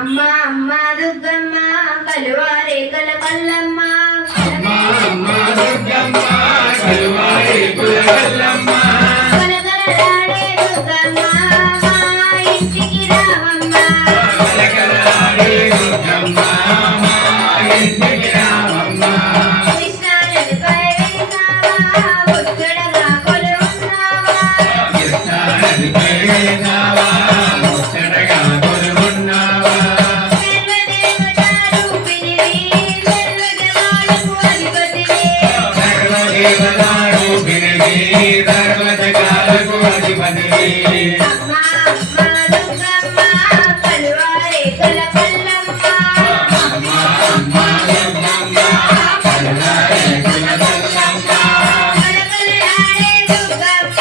అమ్మ అమ్మ దుర్గమ్మ కలువారే కలకల్లమ్మ అమ్మ అమ్మ దుర్గమ్మ కలువారే కలకల్లమ్మ కలకలాడే దుర్గమ్మ మా ఇంటికి రావమ్మ కలకలాడే దుర్గమ్మ మా ఇంటికి రావమ్మ కృష్ణా నదిపై వెలిసావా ముచ్చటగా కొలువున్నావా కృష్ణా నదిపై వెలిసావా ముచ్చటగా కొలువున్నావా సర్వదేవతా రూపిణివి సర్వజగాలకు అధిపతివి సర్వదేవతా రూపిణివి సర్వజగాలకు అధిపతివి అమ్మ అమ్మ దుర్గమ్మ కలువారే కలకల్లమ్మ అమ్మ అమ్మ దుర్గమ్మ కలువారే కలకల్లమ్మ కలకలాడే దుర్గమ్మ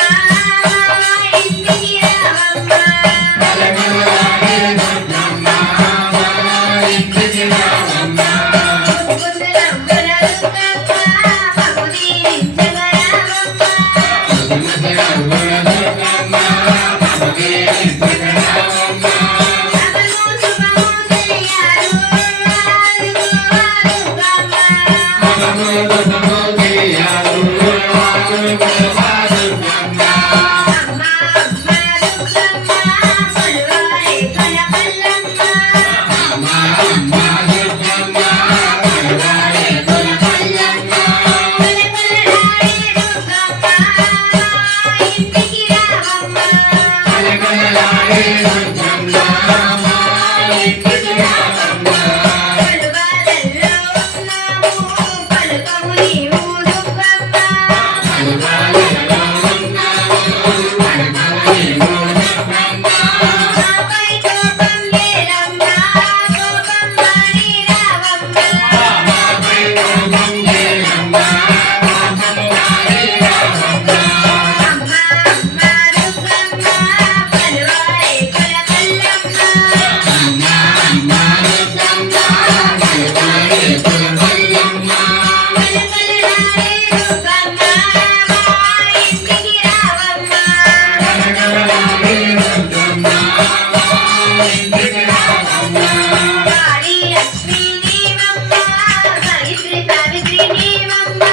మా ఇంటికి రావమ్మ కలకలాడే దుర్గమ్మ మా ఇంటికి రావమ్మ ముకుందరంబుల దుర్గమ్మ మమ్ము దీవించగ రావమ్మ శుభము శుభము తెలియారు దుర్గమ్మ అమ్మ అమ్మ దుర్గమ్మ కలువారే కలకల్లమ్మ కలకలాడే దుర్గమ్మ మా ఇంటికి రావమ్మ పలుబాలల్లో ఉన్నాము పలుకము నీవు దుర్గమ్మ మాపై కోపం లేదమ్మ కోపం మాని రావమ్మ అమ్మ అమ్మ దుర్గమ్మ కలువారే కలకల్లమ్మ కలకలాడే దుర్గమ్మ మా ఇంటికి రావమ్మ కాళీ లక్ష్మీ నీవమ్మ సావిత్రి సావిత్రి నీవమ్మ